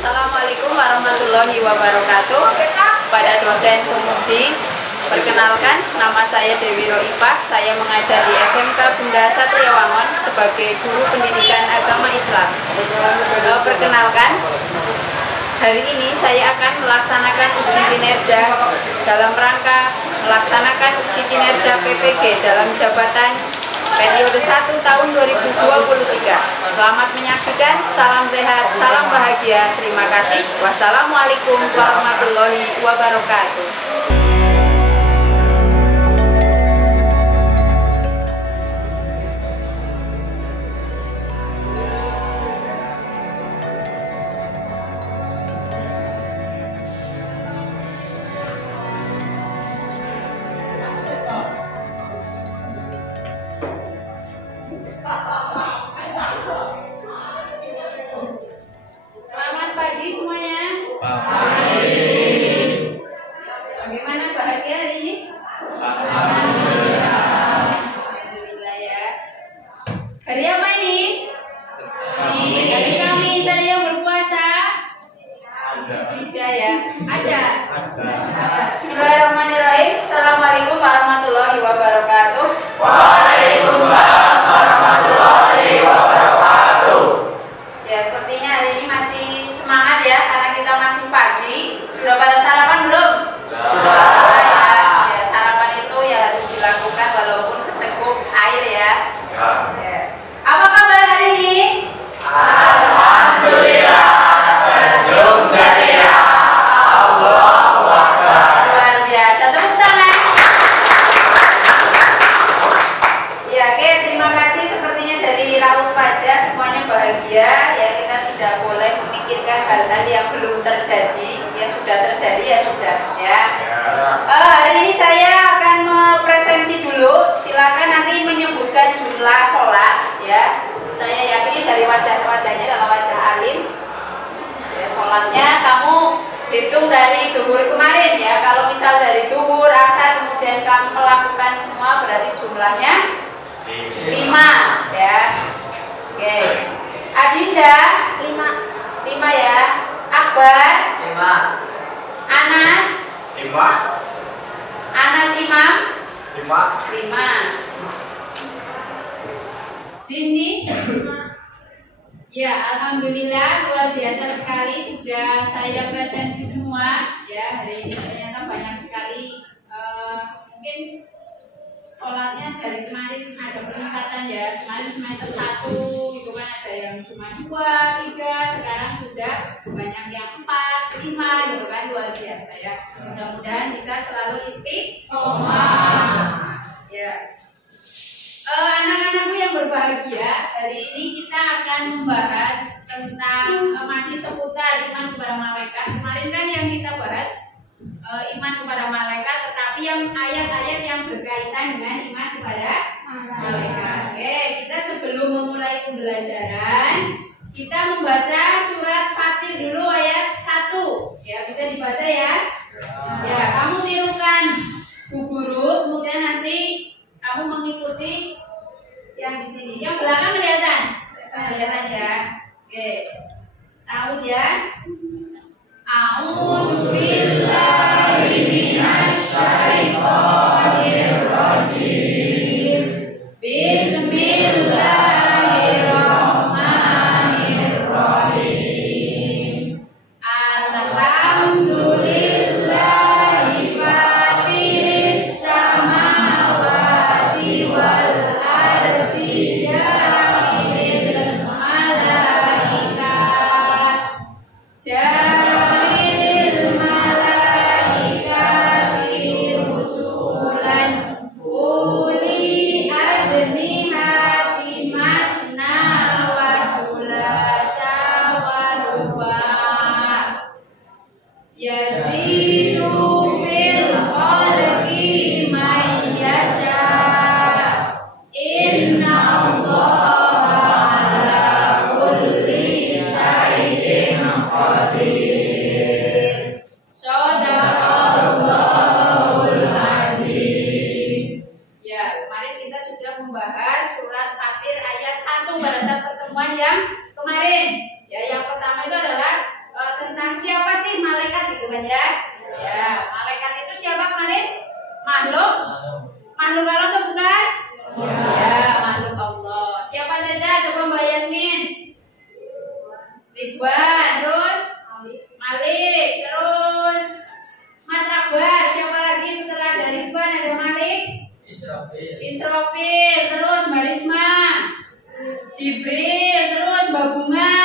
Assalamualaikum warahmatullahi wabarakatuh. Pada dosen penguji, perkenalkan, nama saya Dewi Roifah. Saya mengajar di SMK Bunda Satriawangun sebagai guru pendidikan agama Islam. Perkenalkan, hari ini saya akan melaksanakan uji kinerja dalam rangka melaksanakan uji kinerja PPG dalam jabatan periode 1 tahun 2023. Selamat menyaksikan, salam sehat, salam bahagia, terima kasih. Wassalamualaikum warahmatullahi wabarakatuh. Selamat pagi semuanya. Pagi. Bagaimana bahagia hari ini? Alhamdulillah ya. Hari apa ini? Hari Kamis. Ada yang berpuasa? Tidak ya? Ada? Bismillahirrahmanirrahim. Assalamualaikum warahmatullahi wabarakatuh. Waalaikumsalam warahmatullahi wabarakatuh. Ya, sepertinya hari ini masih semangat ya, karena kita masih pagi. Sudah pada sarapan belum? Sudah. Ya, sarapan itu ya harus dilakukan walaupun seteguk air ya. Ya. Apa kabar hari ini? Alhamdulillah, senyum ceria. Allahu Akbar. Luar biasa, tepuk tangan. Ya, oke, terima kasih. Sepertinya dari raut wajah semuanya bahagia ya. Kita tidak boleh memikirkan hal-hal yang belum terjadi. Ya sudah terjadi ya sudah ya. Hari ini saya akan presensi dulu. Silakan nanti menyebutkan jumlah sholat ya. Saya yakini dari wajahnya adalah wajah alim. Ya, sholatnya kamu hitung dari duhur kemarin ya. Kalau misal dari duhur, asar, kemudian kamu melakukan semua, berarti jumlahnya 5 ya. Oke. Adinda 5 ya. Akbar 5. Anas 5. Anas Imam 5. 5. Cindy ya, alhamdulillah luar biasa sekali sudah saya presensi semua ya. Hari ini ternyata banyak sekali, mungkin sholatnya dari kemarin ada peningkatan ya. Kemarin semester 1 itu kan ada yang cuma 2, 3, sekarang sudah banyak yang 4, 5 gitu kan, luar biasa ya. Mudah-mudahan bisa selalu istiqomah ya. Anak-anakku yang berbahagia, hari ini kita akan membahas tentang masih seputar iman kepada malaikat. Kemarin kan yang kita bahas iman kepada malaikat, tetapi yang ayat-ayat yang berkaitan dengan iman kepada malaikat. Oke, kita sebelum memulai pembelajaran, kita membaca surat Fatir dulu ayat 1. Ya, bisa dibaca ya. Ya, kamu tirukan Bu Guru, kemudian nanti kamu mengikuti yang di sini. Yang belakang kelihatan? Kelihatan ya. Oke. Tahu ya? A'udzu billahi minasy syaithanir rajim. Bismillahirrahmanirrahim. Alhamdulillahi fatiris samawati wal ardi ja'ilil malaikat ja'ilil malaikat Ridwan, terus Malik, terus Mas Akbar. Siapa lagi setelah dari Ridwan ada Malik? Israfil, terus Mbak Risma, Jibril, terus Mbak Bunga.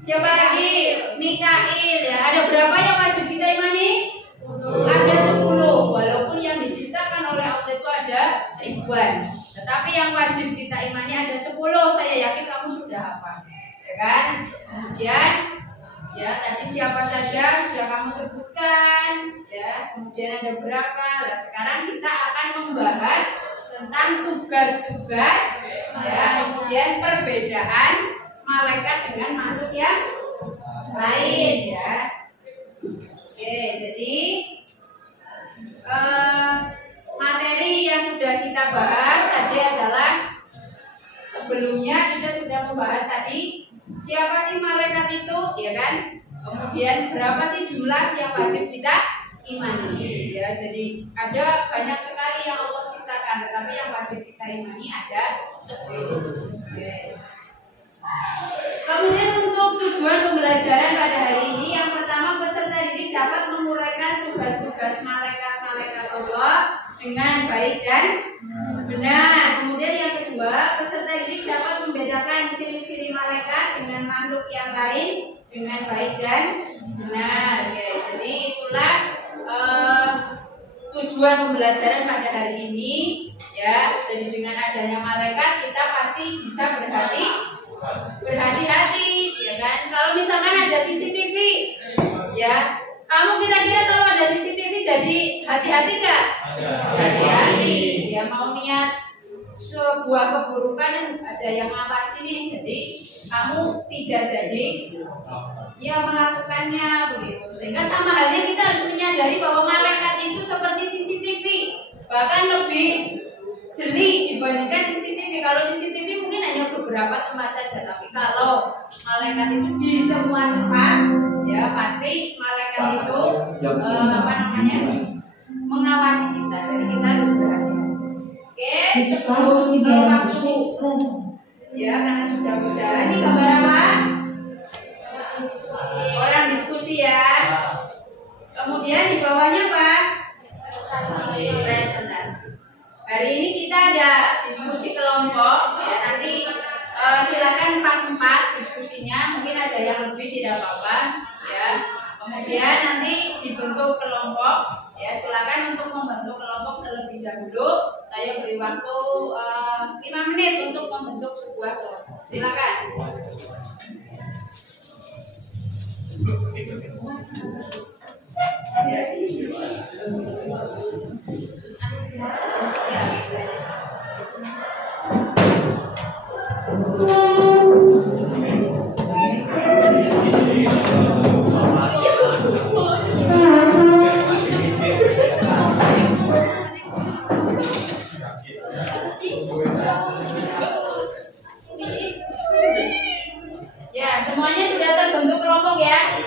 Siapa lagi? Mikail. Ya, ada berapa yang wajib kita imani? Ada 10. Walaupun yang diciptakan oleh Allah itu ada ribuan, tetapi yang wajib kita imani ada 10. Saya yakin kamu sudah hafal, ya kan? Kemudian ya tadi siapa saja sudah kamu sebutkan, ya. Kemudian ada berapa? Nah, sekarang kita akan membahas tentang tugas-tugas, ya. Kemudian perbedaan malaikat dengan makhluk yang lain, ya. Oke, jadi materi yang sudah kita bahas tadi adalah sebelumnya kita sudah membahas tadi siapa sih malaikat itu, ya kan? Kemudian berapa sih jumlah yang wajib kita imani, ya. Jadi ada banyak sekali yang Allah ciptakan, tetapi yang wajib kita imani ada 10. Oke. Kemudian untuk tujuan pembelajaran pada hari ini, yang pertama peserta didik dapat menguraikan tugas-tugas malaikat-malaikat Allah dengan baik dan benar. Kemudian yang kedua, peserta didik dapat membedakan ciri-ciri malaikat dengan makhluk yang lain dengan baik dan benar. Oke, jadi itulah tujuan pembelajaran pada hari ini, ya. Jadi dengan adanya malaikat kita pasti bisa berhati-hati, ya kan? Kalau misalkan ada CCTV, ya, kamu kira-kira kalau ada CCTV jadi hati-hati nggak? Hati-hati. Ya, mau niat sebuah keburukan ada yang ngawasi nih, jadi kamu tidak jadi ya melakukannya begitu. Sehingga sama halnya kita harus menyadari bahwa malaikat itu seperti CCTV, bahkan lebih jeli dibandingkan CCTV. Kalau CCTV mungkin hanya beberapa tempat saja, tapi kalau malaikat itu di semua tempat, ya pasti malaikat itu mengawasi kita. Jadi kita harus berhati-hati. Oke, sebelum waktu, ya karena sudah berjalan. Ini gambar apa? Orang diskusi, ya. Kemudian di bawahnya apa? Presentasi. Hari ini kita ada diskusi kelompok, ya. Nanti silakan 4 diskusinya, mungkin ada yang lebih tidak apa-apa, ya. Kemudian nanti dibentuk kelompok, ya. Silakan untuk membentuk kelompok terlebih dahulu. Saya beri waktu 5 menit untuk membentuk sebuah kelompok. Silakan. Ya, semuanya sudah terbentuk kelompok, ya.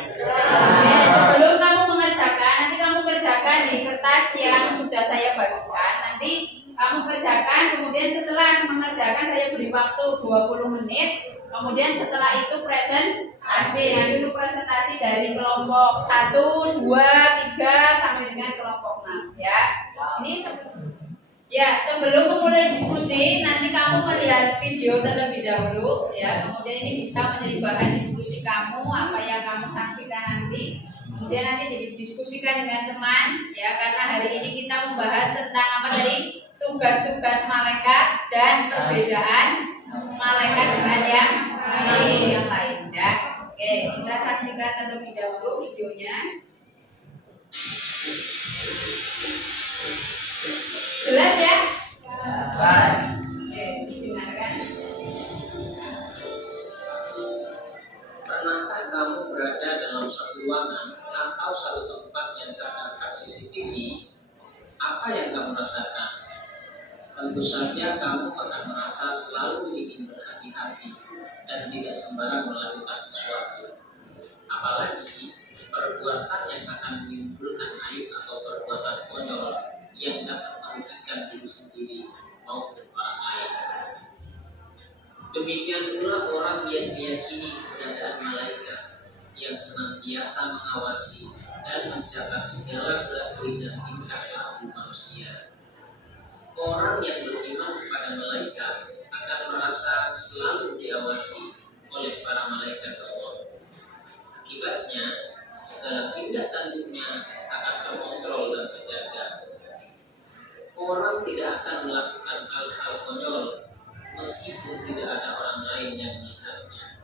Ya, sebelum kamu mengerjakan, nanti kamu kerjakan di kertas yang sudah saya bagikan. Nanti kamu kerjakan, kemudian setelah mengerjakan saya beri waktu 20 menit. Kemudian setelah itu presentasi. Nanti itu presentasi dari kelompok 1, 2, 3 sampai dengan kelompok 6, ya. Ini ya, sebelum memulai diskusi, nanti kamu melihat video terlebih dahulu, ya. Kemudian ini bisa menjadi bahan diskusi kamu, apa yang kamu saksikan nanti. Kemudian nanti didiskusikan dengan teman, ya. Karena hari ini kita membahas tentang apa tadi? Tugas-tugas malaikat dan perbedaan malaikat dengan yang lain, ya. Oke, kita saksikan terlebih dahulu videonya. Jelas, ya? Oke, didengarkan. Pernahkah kamu berada dalam suatu ruangan atau satu tempat yang terangkat CCTV? Apa yang kamu rasakan? Tentu saja kamu akan merasa selalu ingin berhati-hati dan tidak sembarang melakukan sesuatu. Apalagi perbuatan yang akan menimbulkan aib atau perbuatan konyol yang dapat merugikan diri sendiri maupun orang lain. Demikian pula orang yang meyakini keberadaan senantiasa mengawasi dan mencatat segala gerak-gerik dan tingkah laku manusia. Orang yang beriman kepada malaikat akan merasa selalu diawasi oleh para malaikat Allah. Akibatnya, segala tindak tanduknya akan terkontrol dan terjaga. Orang tidak akan melakukan hal-hal konyol meskipun tidak ada orang lain yang melihatnya.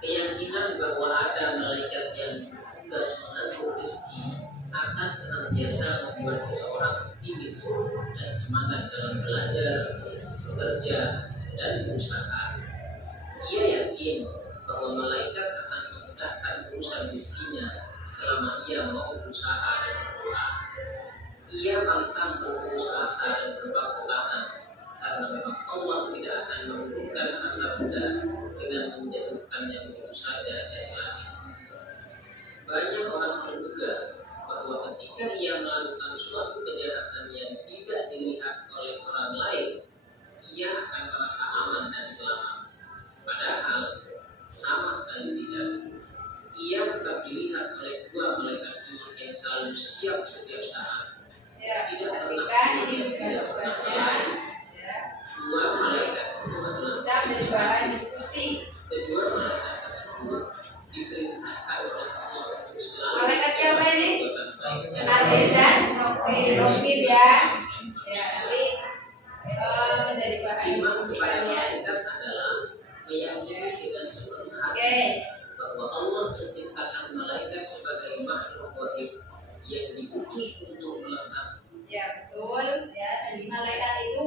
Keyakinan bahwa ada malaikat yang bertugas mengatur rezeki akan senantiasa membuat seseorang optimis dan semangat dalam belajar, bekerja, dan berusaha. Ia yakin bahwa malaikat akan memudahkan urusan rezekinya selama ia mau berusaha dan berdoa. Ia pantang berputus asa dan berbatu tangan karena memang Allah tidak akan menurunkan harta benda dengan menjatuhkannya begitu saja dari langit. Banyak orang menduga bahwa ketika ia melakukan suatu kejahatan yang tidak dilihat oleh orang lain, ia akan merasa aman dan selamat. Padahal sama sekali tidak. Ia tetap dilihat oleh dua malaikat yang selalu siap setiap saat. Tidak pernah lain. Dua malaikat itu adalah dari bahan diskusi. kedua malaikat tersebut diperintahkan oleh Allah untuk selalu Malaikat siapa ini? perbuatan baik. Adil dan Rokib ya. Ya, nanti menjadi bahan Iman diskusi kepada kalian. malaikat adalah meyakini dengan sepenuh hati Oke. bahwa Allah menciptakan malaikat sebagai makhluk gaib yang diutus untuk melaksanakan. Ya betul. Ya, jadi malaikat itu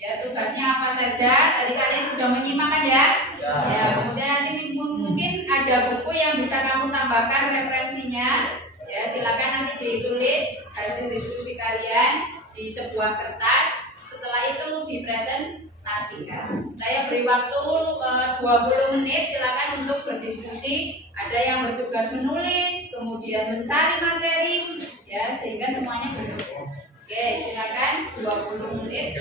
ya tugasnya apa saja. Tadi kalian sudah menyimak kan ya? Ya, kemudian nanti mungkin ada buku yang bisa kamu tambahkan referensinya. Ya, silakan nanti ditulis hasil diskusi kalian di sebuah kertas. Setelah itu dipresentasikan. Saya beri waktu 20 menit silakan untuk berdiskusi. Ada yang bertugas menulis, kemudian mencari materi, ya sehingga semuanya benar. Oke, silakan 20 menit.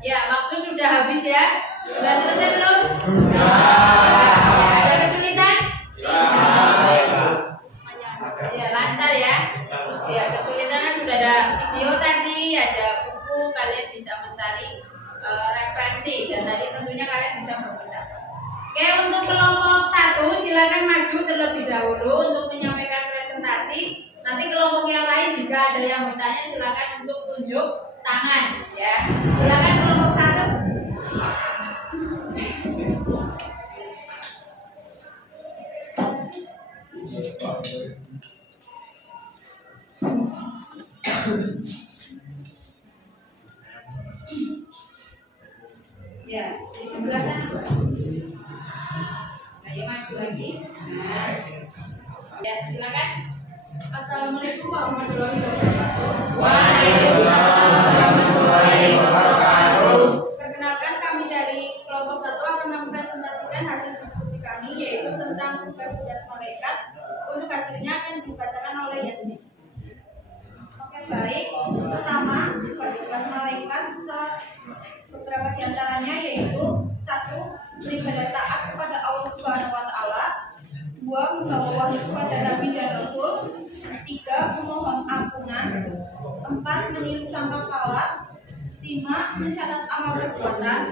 Ya, waktu sudah habis ya. Sudah selesai belum? Ada kesulitan? Ya, lancar ya. Ya, kesulitan kan sudah ada video tadi, ada buku, kalian bisa mencari referensi dan tadi tentunya kalian bisa berpendapat. Oke, untuk kelompok 1 silakan maju terlebih dahulu untuk menyampaikan presentasi. Nanti kelompok yang lain jika ada yang bertanya silakan untuk tunjuk tangan ya. Silakan kelompok 1. Ya, di sebelah sana. Ayo maju lagi. Nah. Ya, silakan. Assalamualaikum warahmatullahi wabarakatuh. Waalaikumsalam warahmatullahi wabarakatuh. Perkenalkan, kami dari kelompok 1 akan mempresentasikan hasil diskusi kami yaitu tentang tugas-tugas malaikat. Untuk hasilnya akan dibacakan oleh Yasmin. Oke, baik. Pertama, tugas-tugas malaikat beberapa di antaranya yaitu 1. Beribadah taat kepada Allah Subhanahu wa taala. 2. Membawa wahyu kepada nabi dan rasul. 3. Memohon ampunan. 4. Meniup sangkakala. 5. 5. Mencatat amal perbuatan.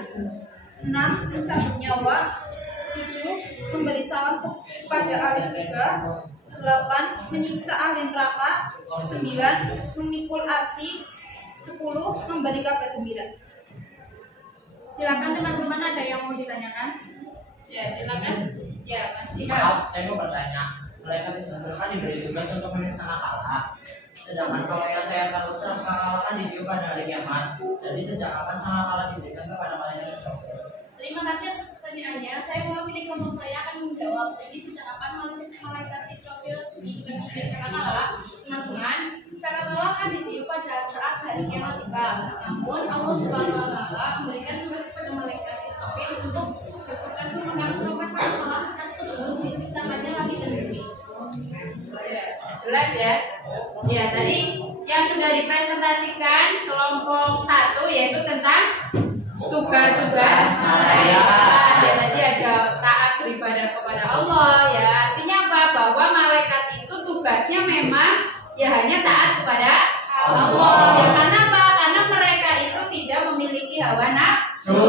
6. Mencabut nyawa. 7. Memberi salam kepada ahli surga. 8. Menyiksa ahli neraka. 9. Memikul arsy. 10. Memberi kabar gembira. Silakan teman-teman, ada yang mau ditanyakan? Ya, silakan. Ya, masih. Maaf, saya mau bertanya. Malaikat Israfil kan diberi tugas untuk menyiksa nakala. Sedangkan kalau yang saya tahu nakala kan ditiup pada hari kiamat. Jadi sejak kapan sang nakala diberikan kepada malaikat Israfil? Terima kasih atas pertanyaannya. Saya mewakili kelompok saya akan menjawab. Jadi sejak kapan malaikat Israfil diberikan nakala? Teman-teman, nakala akan ditiup pada saat hari kiamat tiba. Namun Allah Subhanahu wa Ta'ala memberikan tugas kepada malaikat Israfil untuk bertugas memegang trompet nakala sejak sebelum diciptakannya langit dan bumi. Ya, jelas ya. Ya, tadi yang sudah dipresentasikan kelompok 1 yaitu tentang tugas-tugas malaikat. Ya, tadi ada taat beribadah kepada Allah ya. Artinya apa? Bahwa malaikat itu tugasnya memang ya hanya taat kepada Allah. Ya, karena apa? Karena mereka itu tidak memiliki hawa nafsu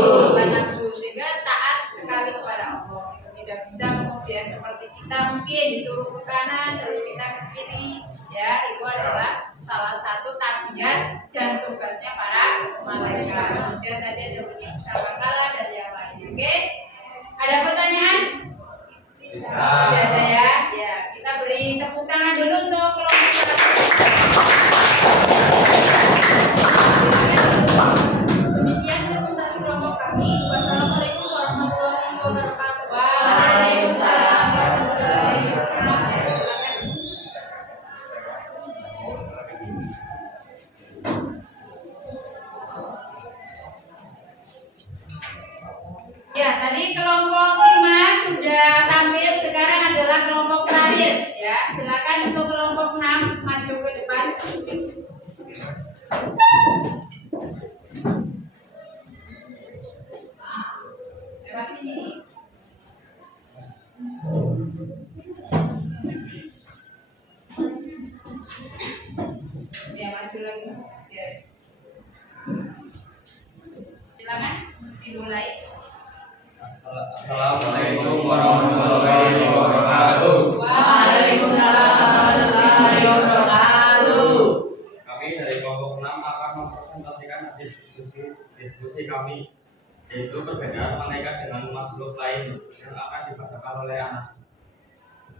sehingga taat sekali kepada Allah. Tidak bisa kemudian seperti kita mungkin disuruh ke kanan terus kita ke kiri ya. Itu adalah salah satu tabiat dan tugasnya para malaikat. Kemudian tadi ada menyiksa nakala dan yang lainnya. Oke, ada pertanyaan? Tidak ada ya. Ya, kita beri tepuk tangan dulu untuk kelompok 1. Demikian presentasi kelompok kami. Wassalamualaikum warahmatullahi wabarakatuh. Waalaikumsalam warahmatullahi wabarakatuh. Ya, tadi kelompok 5 sudah tampil. Sekarang adalah kelompok terakhir ya. Silakan untuk kelompok 6 maju ke depan. Lewat sini. Ya, maju lagi. Ya. Silakan dimulai. Assalamualaikum warahmatullahi wabarakatuh. Waalaikumsalam warahmatullahi wabarakatuh. Kami dari kelompok 6 akan mempresentasikan hasil diskusi kami, yaitu perbedaan malaikat dengan makhluk lain yang akan dibacakan oleh Anas.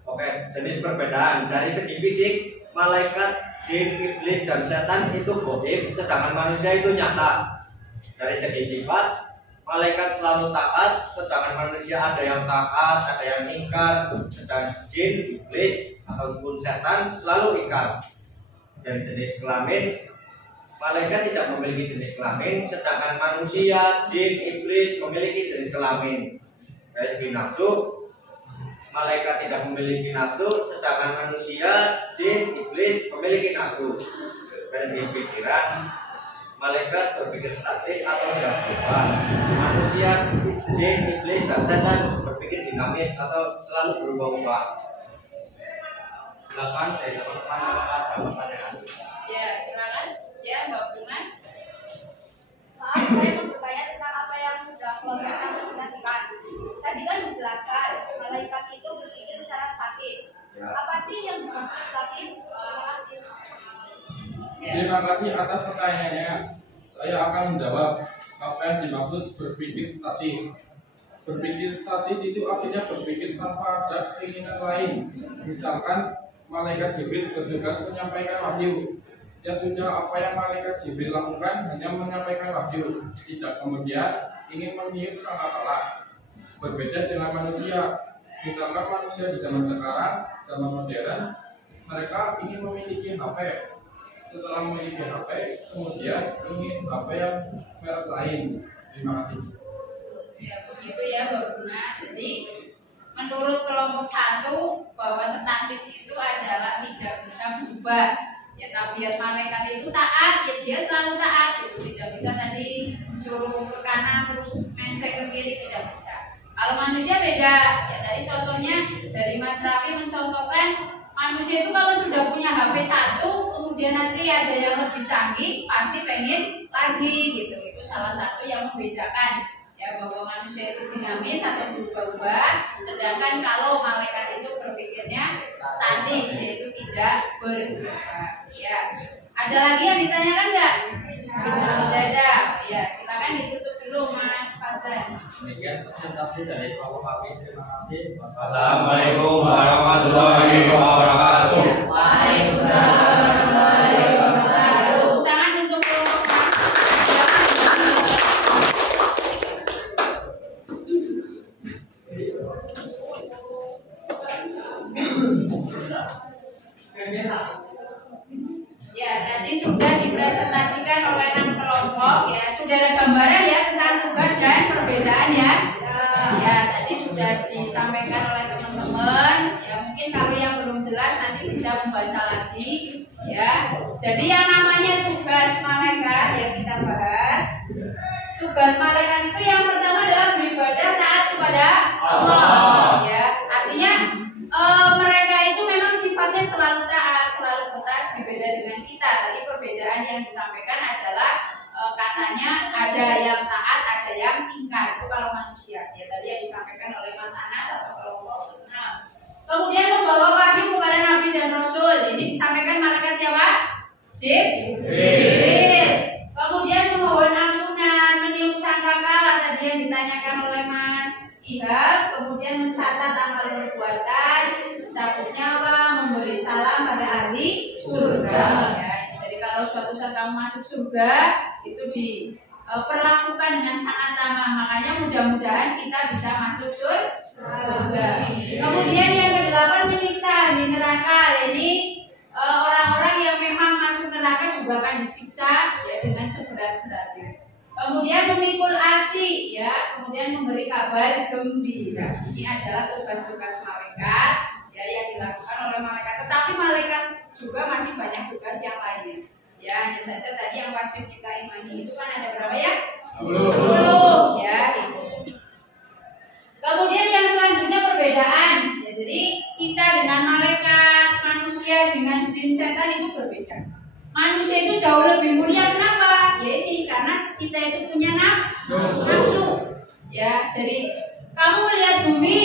Oke, jenis perbedaan dari segi fisik, malaikat, jin, iblis, dan setan itu gaib, sedangkan manusia itu nyata. Dari segi sifat, malaikat selalu taat, sedangkan manusia ada yang taat, ada yang ingkar. Sedangkan jin, iblis, ataupun setan selalu ingkar. Dari jenis kelamin, malaikat tidak memiliki jenis kelamin, sedangkan manusia, jin, iblis memiliki jenis kelamin. Dari segi nafsu, malaikat tidak memiliki nafsu, sedangkan manusia, jin, iblis memiliki nafsu. Dari segi pikiran, malaikat berpikir statis atau tidak berubah. Manusia, jin, iblis, dan setan berpikir dinamis atau selalu berubah-ubah. Silakan dari teman-teman apakah ada pertanyaan? Ya, silakan. Ya, Mbak Bunga. Maaf, saya mau bertanya tentang apa yang sudah kelompok kami presentasikan. Tadi kan dijelaskan malaikat itu berpikir secara statis. Ya. Apa sih yang dimaksud statis? Terima kasih. Ya. Terima kasih atas pertanyaannya. Saya akan menjawab apa yang dimaksud berpikir statis. Berpikir statis itu artinya berpikir tanpa ada keinginan lain. Misalkan malaikat Jibril bertugas menyampaikan wahyu. Ya sudah, apa yang malaikat Jibril lakukan hanya menyampaikan wahyu, tidak kemudian ingin meniup sangkakala. Berbeda dengan manusia. Misalkan manusia di zaman sekarang, zaman modern, mereka ingin memiliki HP. Setelah memiliki HP, kemudian ingin HP yang merek lain. Terima kasih. Ya, begitu ya, Mbak Bunga. Jadi menurut kelompok 1 bahwa statis itu adalah tidak bisa berubah. Ya, tabiat malaikat itu taat, ya dia selalu taat. Itu tidak bisa tadi suruh ke kanan terus mensek ke kiri, tidak bisa. Kalau manusia beda. Ya, tadi contohnya dari Mas Raffi mencontohkan Manusia itu kalau sudah punya HP satu, kemudian nanti ada yang lebih canggih, pasti pengen lagi gitu. Itu salah satu yang membedakan ya, bahwa manusia itu dinamis atau berubah-ubah, sedangkan kalau malaikat itu berpikirnya statis, yaitu tidak berubah. Ya. Ada lagi yang ditanyakan nggak? Tidak ada. Ya, silakan ditutup dulu Mas Fadzan. Demikian presentasi dari kelompok kami. Terima kasih. Assalamualaikum warahmatullahi wabarakatuh. Ya, waalaikumsalam warahmatullahi wabarakatuh. Tepuk tangan untuk kelompok kami. Ya, tadi sudah dipresentasikan oleh 6 kelompok ya. Sudah ada gambaran ya tentang tugas dan perbedaan ya. Ya, tadi sudah disampaikan oleh teman-teman. Ya, mungkin kalau yang belum jelas nanti bisa membaca lagi ya. Jadi yang namanya tugas malaikat yang kita bahas. Tugas malaikat itu yang pertama adalah beribadah taat kepada Allah. Ya, artinya mereka itu memang sifatnya selalu taat, selalu bertas, berbeda dengan kita. Tadi perbedaan yang disampaikan adalah katanya ada yang taat, ada yang ingkar. Itu kalau manusia. Ya tadi yang disampaikan oleh Mas Anas atau kelompok 6. Kemudian membawa wahyu kepada Nabi dan Rasul. Ini disampaikan malaikat siapa? Jibril. Kemudian memohon ampunan, meniup sangkakala tadi yang ditanyakan oleh Mas Ihab. Kemudian mencatat amal perbuatan, mencabut nyawa, memberi salam pada ahli surga. Ya, jadi kalau suatu saat kamu masuk surga itu diperlakukan dengan sangat ramah. Makanya mudah-mudahan kita bisa masuk surga. Kemudian yang ke-8 menyiksa di neraka. Ini orang-orang yang memang masuk neraka juga akan disiksa ya dengan seberat-beratnya. Kemudian memikul arsy ya, kemudian memberi kabar gembira. Ini adalah tugas-tugas malaikat ya yang dilakukan oleh malaikat. Tetapi malaikat juga masih banyak tugas yang lainnya. Ya, hanya saja tadi yang wajib kita imani itu kan ada berapa ya? 10 ya itu. Kemudian yang selanjutnya perbedaan. Ya, jadi kita dengan malaikat, manusia dengan jin setan itu berbeda. Manusia itu jauh lebih mulia, kenapa? Ya ini karena kita itu punya nafsu. Ya, jadi kamu melihat bumi,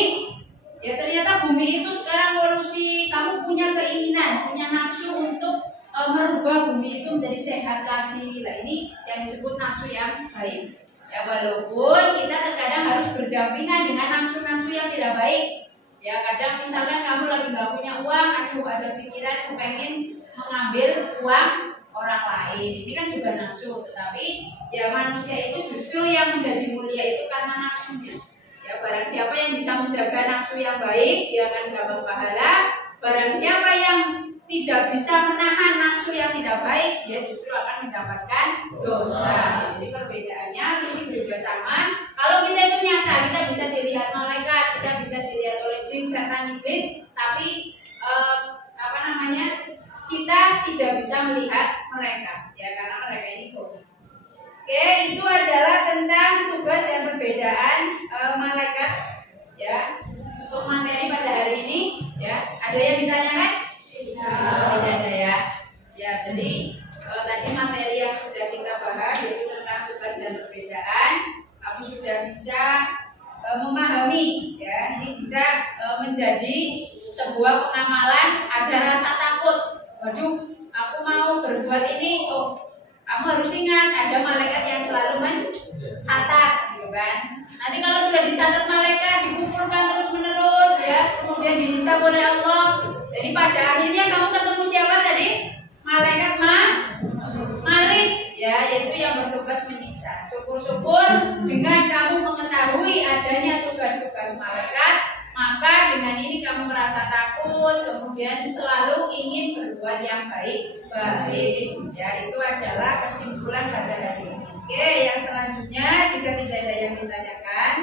ya ternyata bumi itu sekarang polusi. Kamu punya keinginan, punya nafsu untuk merubah bumi itu menjadi sehat lagi. Nah ini yang disebut nafsu yang baik. Ya walaupun kita terkadang harus berdampingan dengan nafsu-nafsu yang tidak baik. Ya kadang misalkan kamu lagi nggak punya uang, aduh ada pikiran pengen mengambil uang orang lain. Ini kan juga nafsu, tetapi ya manusia itu justru yang menjadi mulia itu karena nafsunya. Ya barang siapa yang bisa menjaga nafsu yang baik, dia akan dapat pahala. Barang siapa yang tidak bisa menahan nafsu yang tidak baik, dia justru akan mendapatkan dosa. Jadi perbedaannya di sini juga sama. Kalau kita itu nyata, kita bisa dilihat malaikat, kita bisa dilihat oleh jin, setan, iblis, tapi kita tidak bisa melihat mereka, ya karena mereka ini goib. Oke, itu adalah tentang tugas dan perbedaan malaikat. Ya, untuk materi pada hari ini, ya ada yang ditanyakan? Tidak ada ya. Ya, jadi tadi materi yang sudah kita bahas yaitu tentang tugas dan perbedaan, kamu sudah bisa memahami, ya ini bisa menjadi sebuah pengamalan. Ada rasa takut, waduh, aku mau berbuat ini, oh kamu harus ingat ada malaikat yang selalu mencatat, gitu kan. Nanti kalau sudah dicatat malaikat, dikumpulkan terus menerus, ya, kemudian dihisab oleh Allah. Jadi pada akhirnya kamu ketemu siapa tadi? Malaikat Malik, ya, yaitu yang bertugas menyiksa. Syukur-syukur dengan kamu mengetahui adanya tugas-tugas malaikat, maka dengan ini kamu merasa takut, kemudian selalu ingin berbuat yang baik. Ya, itu adalah kesimpulan pada hari ini. Oke, yang selanjutnya jika tidak ada yang ditanyakan,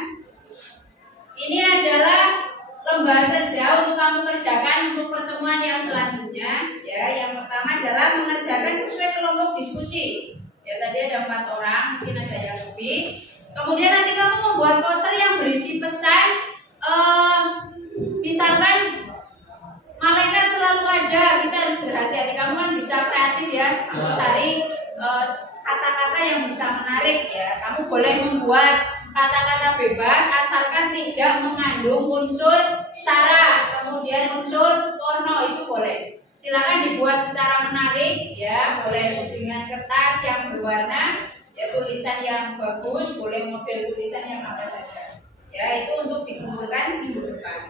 ini adalah lembar kerja untuk kamu kerjakan untuk pertemuan yang selanjutnya. Ya, yang pertama adalah mengerjakan sesuai kelompok diskusi. Ya, tadi ada 4 orang, mungkin ada yang lebih. Kemudian nanti kamu membuat poster yang berisi pesan, misalkan malaikat selalu ada, kita harus berhati-hati. Kamu kan bisa kreatif ya, kamu cari kata-kata yang bisa menarik ya. Kamu boleh membuat kata-kata bebas asalkan tidak mengandung unsur sara, kemudian unsur porno, itu boleh. Silakan dibuat secara menarik ya, boleh dengan kertas yang berwarna, ya tulisan yang bagus, boleh model tulisan yang apa saja. Ya, itu untuk dikumpulkan minggu depan.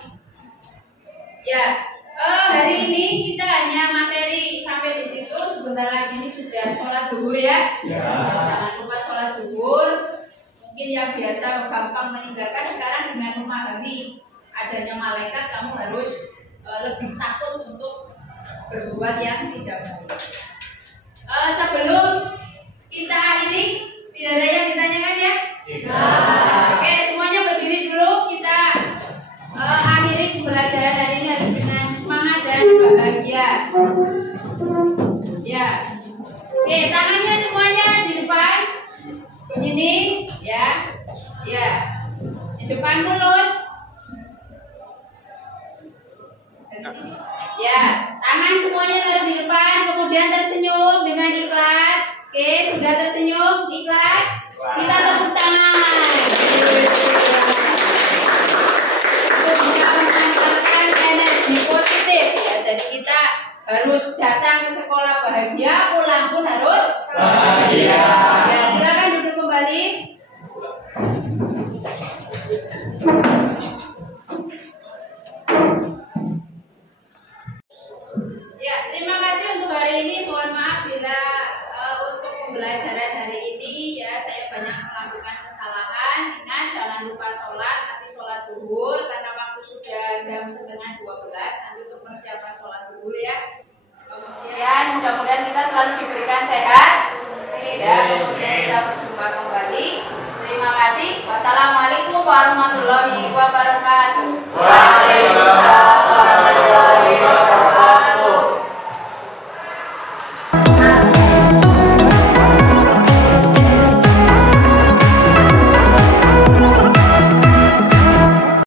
Ya, hari ini kita hanya materi sampai di situ. Sebentar lagi ini sudah sholat zuhur ya. Jangan lupa sholat zuhur. Mungkin yang biasa gampang meninggalkan, sekarang dengan memahami adanya malaikat, kamu harus lebih takut untuk berbuat yang tidak baik. Sebelum kita akhiri, tidak ada yang ditanyakan ya? Oke, semuanya berdiri dulu. Kita akhiri pembelajaran hari ini dengan semangat dan bahagia. Ya, oke, tangannya semuanya di depan, begini, ya, ya, di depan mulut. Dari sini. Ya, tangan semuanya taruh di depan, kemudian tersenyum dengan ikhlas. Oke, sudah tersenyum, ikhlas. Kita tepuk tangan. Itu bisa menanamkan energi positif ya. Jadi kita harus datang ke sekolah bahagia, pulang pun harus bahagia. Ya, silakan duduk kembali. Ya, terima kasih untuk hari ini. Mohon maaf bila untuk pembelajaran hari ini ya saya banyak melakukan kesalahan. Ingat jangan lupa sholat, nanti sholat zuhur karena waktu sudah jam 11:30. Nanti untuk persiapan sholat zuhur ya. Kemudian mudah-mudahan kita selalu diberikan sehat, ya, kemudian bisa